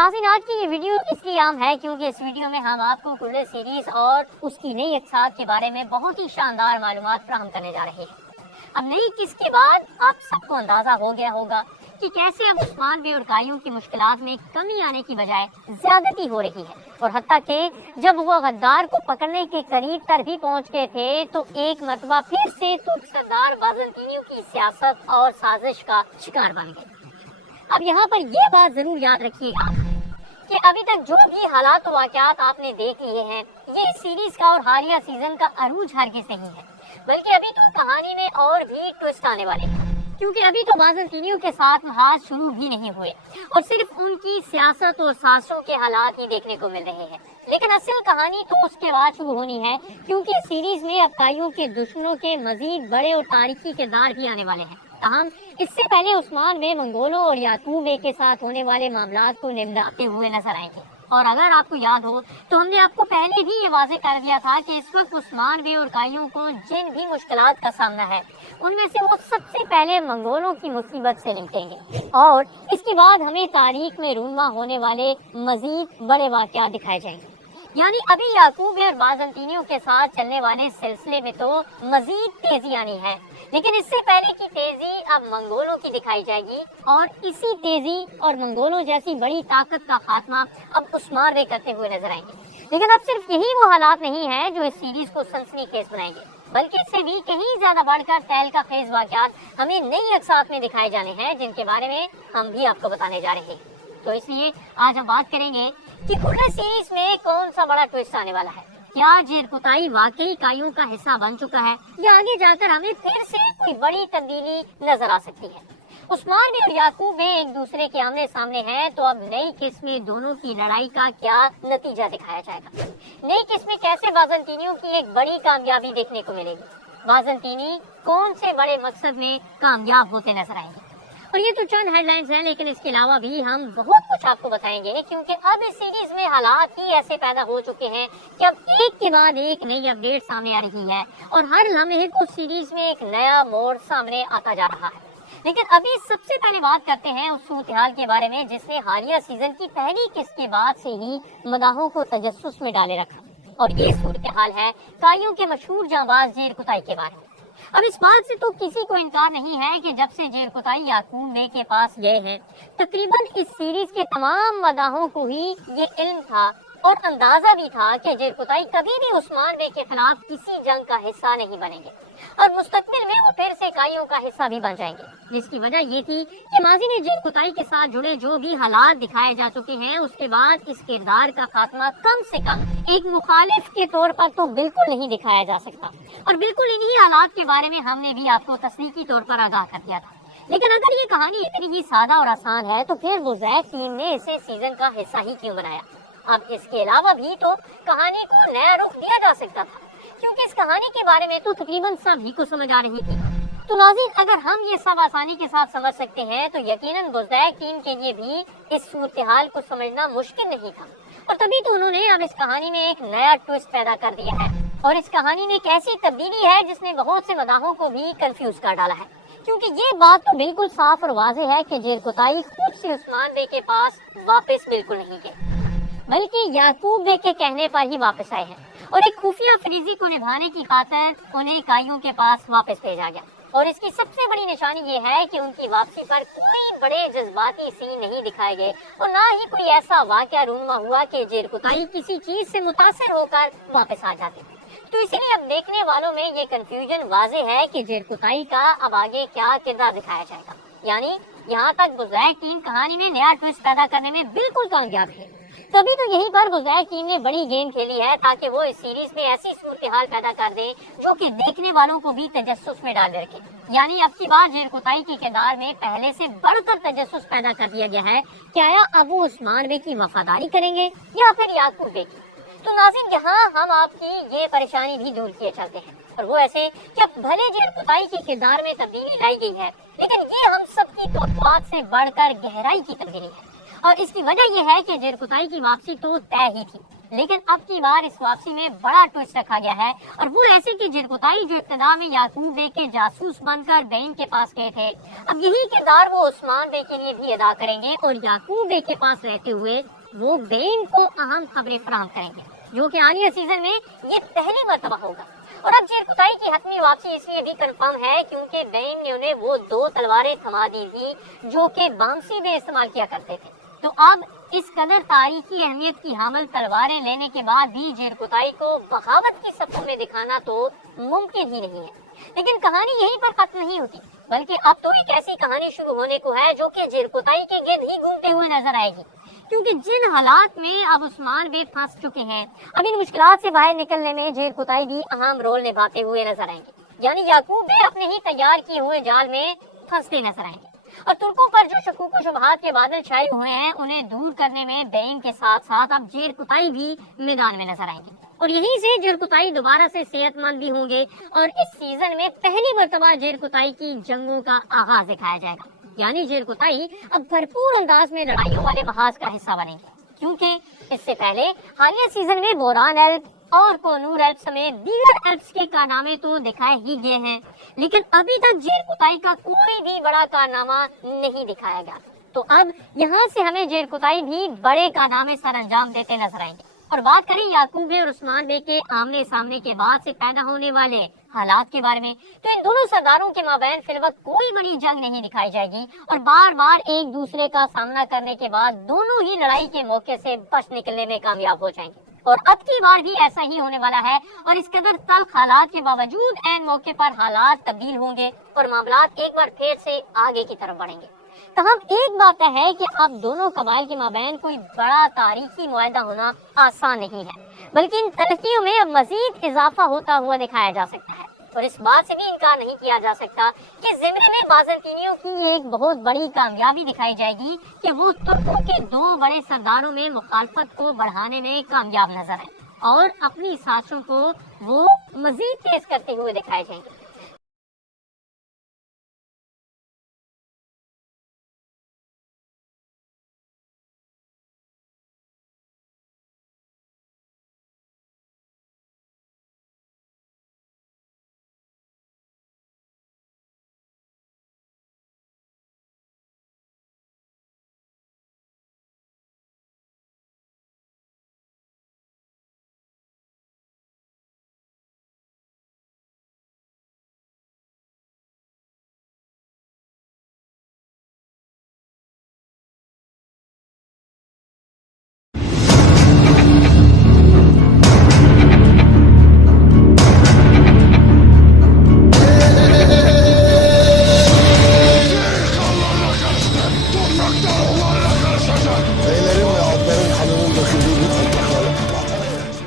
नाज़रीन, आज की ये वीडियो इसलिए आम है क्योंकि इस वीडियो में हम आपको कुल्ले सीरीज और उसकी नई एपिसोड के बारे में बहुत ही शानदार मालूमात फराहम करने जा रहे हैं। अब नई किसके बाद आप सबको अंदाजा हो गया होगा कि कैसे अब उस्मान बे और कायू की मुश्किलात में कमी आने की बजाय ज्यादती हो रही है, और हत्ता कि जब वो गद्दार को पकड़ने के करीब तर भी पहुंच गए थे तो एक मरतबा फिर से सरदार बाज़ंतीनियों की सियासत और साजिश का शिकार बन गए। अब यहाँ पर ये बात जरूर याद रखिएगा कि अभी तक जो भी हालात और वाक़यात आपने देख लिए हैं, ये इस सीरीज का और हालिया सीजन का अरूज हरगिज़ नहीं है, बल्कि अभी तो कहानी में और भी ट्विस्ट आने वाले हैं, क्योंकि अभी तो बाज़ंतीनियों के साथ महाज शुरू भी नहीं हुए और सिर्फ उनकी सियासत और साजिशों के हालात ही देखने को मिल रहे हैं। लेकिन असल कहानी तो उसके बाद शुरू होनी है, क्योंकि इस सीरीज में अब कायू के दुश्मनों के मजीद बड़े और तारीखी किरदार भी आने वाले हैं। ताहम इससे पहले उस्मान बे मंगोलों और याकूब बे के साथ होने वाले मामलात को निपटाते हुए नजर आएंगे। और अगर आपको याद हो तो हमने आपको पहले भी ये वाज़ेह कर दिया था कि इस वक्त उस्मान बे और कायू को जिन भी मुश्किलात का सामना है, उनमें से वो सबसे पहले मंगोलों की मुसीबत से निपटेंगे और इसके बाद हमें तारीख में रूनमा होने वाले मजीद बड़े वाक़यात दिखाए जाएंगे। यानी अभी याकूब और बाज़ंतीनियों के साथ चलने वाले सिलसिले में तो मजीद तेजी आनी है, लेकिन इससे पहले की तेजी अब मंगोलों की दिखाई जाएगी और इसी तेजी और मंगोलों जैसी बड़ी ताकत का खात्मा अब उस्मान बे करते हुए नजर आएंगे। लेकिन अब सिर्फ यही वो हालात नहीं है जो इस सीरीज को सनसनीखेज बनाएंगे, बल्कि इससे भी कहीं ज्यादा बढ़कर तहलका खेज वाक़यात हमें नई अक़सात में दिखाए जाने हैं, जिनके बारे में हम भी आपको बताने जा रहे हैं। तो इसलिए आज हम बात करेंगे कि कुल्ले सीरीज में कौन सा बड़ा ट्विस्ट आने वाला है। क्या जेरकुताई वाकई कायू का हिस्सा बन चुका है या आगे जाकर हमें फिर से कोई बड़ी तब्दीली नजर आ सकती है। उस्मान बे और याकूब बे एक दूसरे के आमने सामने हैं, तो अब नई किस्म में दोनों की लड़ाई का क्या नतीजा दिखाया जाएगा। नई किस्म कैसे बाज़ंतीनियों की एक बड़ी कामयाबी देखने को मिलेगी, बाज़ंतीनी कौन से बड़े मकसद में कामयाब होते नजर आएंगे। और ये तो चंद हेडलाइंस हैं, लेकिन इसके अलावा भी हम बहुत कुछ आपको बताएंगे, क्योंकि अब इस सीरीज में हालात ही ऐसे पैदा हो चुके हैं कि अब एक के बाद एक नई अपडेट सामने आ रही है और हर लम्हे को सीरीज में एक नया मोड़ सामने आता जा रहा है। लेकिन अभी सबसे पहले बात करते हैं उस सूरत-ए-हाल के बारे में जिसने हालिया सीजन की पहली किस्त के बाद से ही मदाहों को तजस्सुस में डाले रखा, और ये सूरत-ए-हाल है कायू के मशहूर जांबाज जेरकुताई के बारे में। अब इस बात से तो किसी को इनकार नहीं है कि जब से जेरकुताई याकूब बे के पास गए हैं, तकरीबन इस सीरीज के तमाम मदाहों को ही ये इल्म था और अंदाजा भी था कि जेरकुताई कभी भी उस्मान बे के खिलाफ किसी जंग का हिस्सा नहीं बनेंगे और मुस्तकबिल में वो फिर से कायू का हिस्सा भी बन जाएंगे। जिसकी वजह ये थी कि माजी में जेरकुताई के साथ जुड़े जो भी हालात दिखाए जा चुके हैं, उसके बाद इस किरदार का खात्मा कम से कम एक मुखालिफ के तौर पर तो बिल्कुल नहीं दिखाया जा सकता। और बिल्कुल इन्हीं हालात के बारे में हमने भी आपको तस्लीकी तौर पर आगाह कर दिया था। लेकिन अगर ये कहानी इतनी ही सादा और आसान है तो फिर बुज़ैक टीम ने इसे सीजन का हिस्सा ही क्यों बनाया। अब इसके अलावा भी तो कहानी को नया रुख दिया जा सकता था, क्योंकि इस कहानी के बारे में तो तकरीबन सभी को समझ आ रही थी। तो नाज़रीन, अगर हम ये सब आसानी के साथ समझ सकते हैं तो यकीनन बुज़ैक टीम के लिए भी इस सूरत-ए-हाल को समझना मुश्किल नहीं था, और तभी तो उन्होंने अब इस कहानी में एक नया ट्विस्ट पैदा कर दिया है। और इस कहानी में एक ऐसी तब्दीली है जिसने बहुत से मदाहों को भी कंफ्यूज कर डाला है, क्योंकि ये बात तो बिल्कुल साफ और वाज़ेह है कि जेरकुताई खुद से उस्मान बे के पास वापस बिल्कुल नहीं गए, बल्कि याकूब बे के कहने पर ही वापस आए हैं और एक खुफिया फरीजी को निभाने की खातिर उन्हें कायू के पास वापस भेजा गया। और इसकी सबसे बड़ी निशानी ये है कि उनकी वापसी पर कोई बड़े जज्बाती सीन नहीं दिखाए गए और ना ही कोई ऐसा वाक़या रूनमा हुआ कि जेरकुताई किसी चीज से मुतासिर होकर वापस आ जाते। तो इसलिए अब देखने वालों में ये कंफ्यूजन वाज़ेह है कि जेरकुताई का अब आगे क्या किरदार दिखाया जाएगा। यानी यहाँ तक बुज़ैक टीम कहानी में नया ट्विस्ट पैदा करने में बिल्कुल कामयाब है। तभी तो यहीं पर बुज़ैक टीम ने बड़ी गेम खेली है, ताकि वो इस सीरीज में ऐसी सूरत-ए-हाल पैदा कर दे जो कि देखने वालों को भी तजस्सुस में डाल रखे। यानी अब की बार जेरकुताई के किरदार में पहले से बढ़कर तजस्सुस पैदा कर दिया गया है। क्या अब वो उस्मान बे की वफादारी करेंगे या फिर याकूब बे की। तो नाज़रीन, यहाँ हम आपकी ये परेशानी भी दूर किए चलते हैं, और वो ऐसे कि अब भले जेरकुताई के किरदार में तब्दीली लाई गई है, लेकिन ये हम सबकी तौक़ुआत से बढ़कर गहराई की तब्दीली है। और इसकी वजह यह है कि जेरकुताई की वापसी तो तय ही थी, لیکن اب کی بار اس واپسی میں بڑا ٹوسٹ رکھا گیا ہے، اور وہ ایسے کہ جرقطائی جو ابتدا میں یعقوب بے کے جاسوس بن کر بین کے پاس گئے تھے، اب یہی کردار وہ عثمان بے کے لیے بھی ادا کریں گے، اور یعقوب بے کے پاس رہتے ہوئے وہ بین کو اہم خبریں فراہم کریں گے، جو کہ آنے سیزن میں یہ پہلی مرتبہ ہوگا۔ اور اب جرقطائی کی حتمی واپسی اس لیے بھی کنفرم ہے کیونکہ بین نے انہیں وہ 2 تلواریں تھما دی تھی جو کہ بامسی بے استعمال کیا کرتے تھے۔ تو اب اس قدر تاریخی اہمیت کی حامل تلواریں لینے کے بعد بھی جرقطائی کو بغاوت کی صفوں میں دکھانا تو ممکن ہی نہیں ہے۔ لیکن کہانی یہیں پر ختم نہیں ہوتی، بلکہ اب تو ایک ایسی کہانی شروع ہونے کو ہے جو کہ جرقطائی کے گرد ہی گھومتے ہوئے نظر آئے گی، کیونکہ جن حالات میں اب عثمان بے پھنس چکے ہیں، اب ان مشکلات سے باہر نکلنے میں جرقطائی بھی اہم رول نبھاتے ہوئے نظر آئیں گے، یعنی یعقوب بے اپنے ہی تیار کیے ہوئے جال میں پھنستے نظر آئیں گے، اور ترکوں پر جو شکوک و شبہات کے بادل چھائے ہوئے ہیں انہیں دور کرنے میں بین کے ساتھ ساتھ اب جرقطائی بھی میدان میں نظر آئیں گے، اور یہیں سے جرقطائی دوبارہ سے صحت مند بھی ہوں گے، اور اس سیزن میں پہلی مرتبہ جرقطائی کی جنگوں کا آغاز دکھایا جائے گا، یعنی جرقطائی اب بھرپور انداز میں لڑائیوں والے محاذ کا حصہ بنیں گے، کیونکہ اس سے پہلے حالیہ سیزن میں بوران ایلپ اور کونور ایلپ سمیت دیگر ایلپس کے کارنامے تو دکھائے ہی گئے ہیں، لیکن ابھی تک جرقطائی کا کوئی بھی بڑا کارنامہ نہیں دکھایا گیا، تو اب یہاں سے ہمیں جرقطائی بھی بڑے کارنامے سر انجام دیتے نظر آئیں گے۔ اور بات کریں یعقوب بے اور عثمان بے کے آمنے سامنے کے بعد سے پیدا ہونے والے حالات کے بارے میں، تو ان دونوں سرداروں کے مابین فی الوقت کوئی بڑی جنگ نہیں دکھائی جائے گی، اور بار بار ایک دوسرے کا سامنا کرنے کے بعد دونوں ہی لڑائی کے موقع سے بچ نکلنے میں کامیاب ہو جائیں گے، اور اب کی بار بھی ایسا ہی ہونے والا ہے، اور اس قدر تلخ حالات کے باوجود عین موقع پر حالات تبدیل ہوں گے اور معاملات ایک بار پھر سے آگے کی طرف بڑھیں گے۔ تاہم ایک بات ہے کہ اب دونوں قبائل کے مابین کوئی بڑا تاریخی معاہدہ ہونا آسان نہیں ہے، بلکہ ان ترقیوں میں اب مزید اضافہ ہوتا ہوا دکھایا جا سکتا ہے، اور اس بات سے بھی انکار نہیں کیا جا سکتا کہ زمرے میں بازنطینیوں کی ایک بہت بڑی کامیابی دکھائی جائے گی کہ وہ ترکوں کے 2 بڑے سرداروں میں مخالفت کو بڑھانے میں کامیاب نظر آئے، اور اپنی سازشوں کو وہ مزید تیز کرتے ہوئے دکھائے جائیں گے۔